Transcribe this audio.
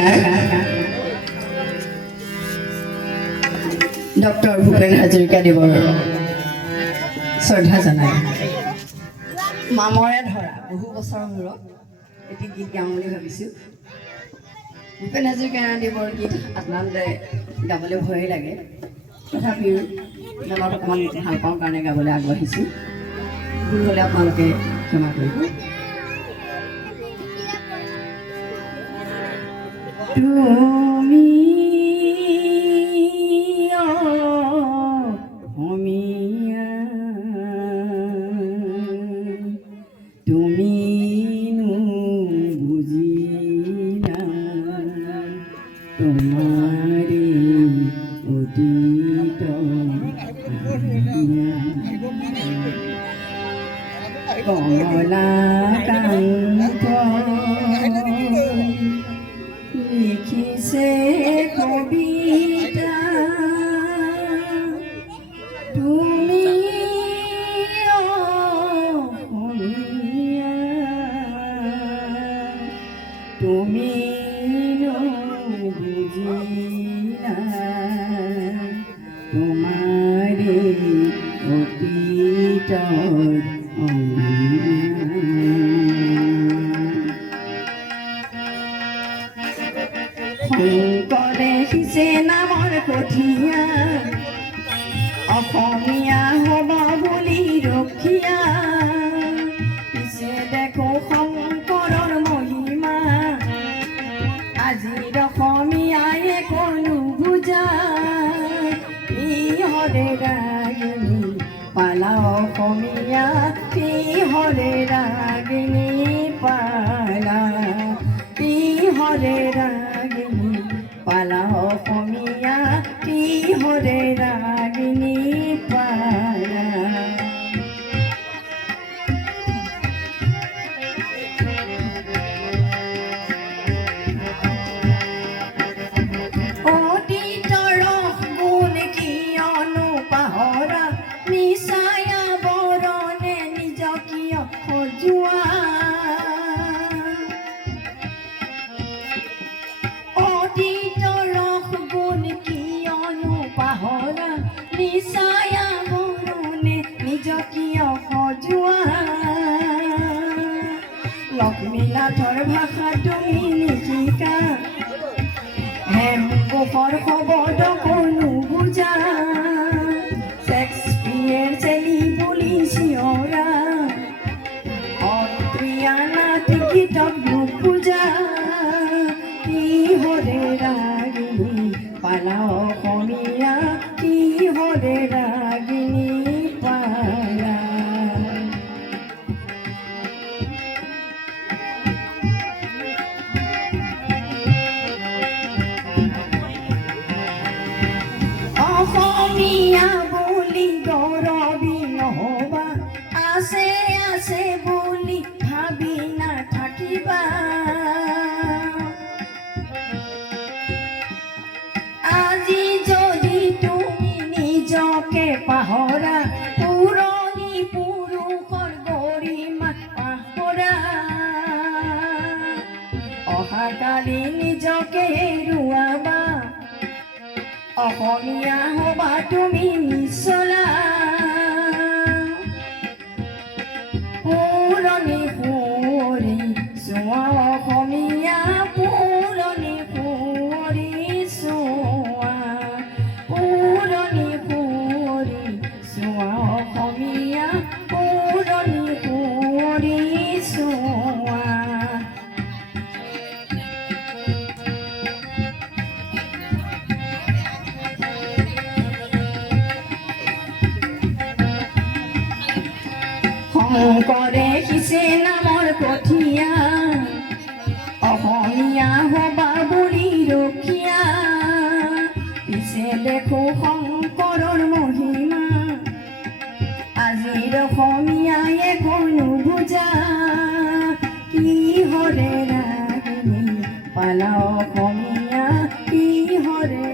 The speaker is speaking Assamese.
নমস্কাৰ। ডক্টৰ ভূপেন হাজৰিকাদেৱৰ শ্ৰদ্ধা জনাই মামৰে ধৰা বহু বছৰৰ মূৰত এটি গীত গাওঁ বুলি ভাবিছোঁ। ভূপেন হাজৰিকাদেৱৰ গীত আপোনালোকে গাবলৈ ভয়ে লাগে, তথাপিও মনত অকণমান ভাল পাওঁ কাৰণে গাবলৈ আগবাঢ়িছোঁ। ভুল হ'লে আপোনালোকে ক্ষমা কৰিব। তুমি অসমীয়া, তুমি বুজিলা তোমাৰে অতীত কমলাকান্ত লিখিছে কবিতা, তুমি অসমীয়া, তুমি বুজিলা তোমাৰে অতীতৰ শংকৰে সিঁচে নামৰ কঠীয়া, অসমীয়া হ'ব বুলি ৰখীয়া, পিছে দেখো শংকৰৰ মহিমা, আজিৰ অসমীয়াই কোনো বুজা, হৰে ৰাগিনী পালা অসমীয়া, হৰে ৰাগিনী পালা, হৰে ৰাগিনী পালা অসমীয়া, হৰে ৰাগিনী পালা। অতীতৰ গুণ কিয়নো পাহৰা, নিচায়া বৰণে নিজ কিয় সজোৱা, অতীতৰ গুণ কিয়নো পাহৰা, নিচায়া বৰণে নিজ কিয় সজোৱা, লক্ষ্মীনাথৰ ভাষা তুমি নিশিকা, হেমকোষৰ শব্দ কোনো বুজা, শেক্সপিয়েৰ চেলি বুলি চিঞৰা, সত্ৰীয়া নাট গীতক নুবুজা, হৰে ৰাগিনী পালা অসমীয়া, হৰে ৰাগিনী পালা। অসমীয়া বুলি গৌৰৱী নহবা, আছে আছে বুলি ভাবি নাথাকিবা, আজি যদি তুমি নিজকে পাহৰা, পুৰণি পুৰুষৰ গৰিমা পাহৰা, অহাকালি নিজকে হেৰুৱাবা, অসমীয়া হবা তুমি নিচলা, পুৰণি সুঁৱৰি চোৱা অসমীয়া, পুৰণি সুঁৱৰি চোৱা, পুৰণি সুঁৱৰি চোৱা অসমীয়া, পুৰণি সুঁৱৰি চোৱা। শংকৰে সিঁচে নামৰ কঠীয়া, অসমীয়া হবা বুলি ৰখীয়া, পিছে দেখো শংকৰৰ মহিমা, আজিৰ অসমীয়াই কোনো বুজা, হৰে ৰাগিনী পালা অসমীয়া, হৰে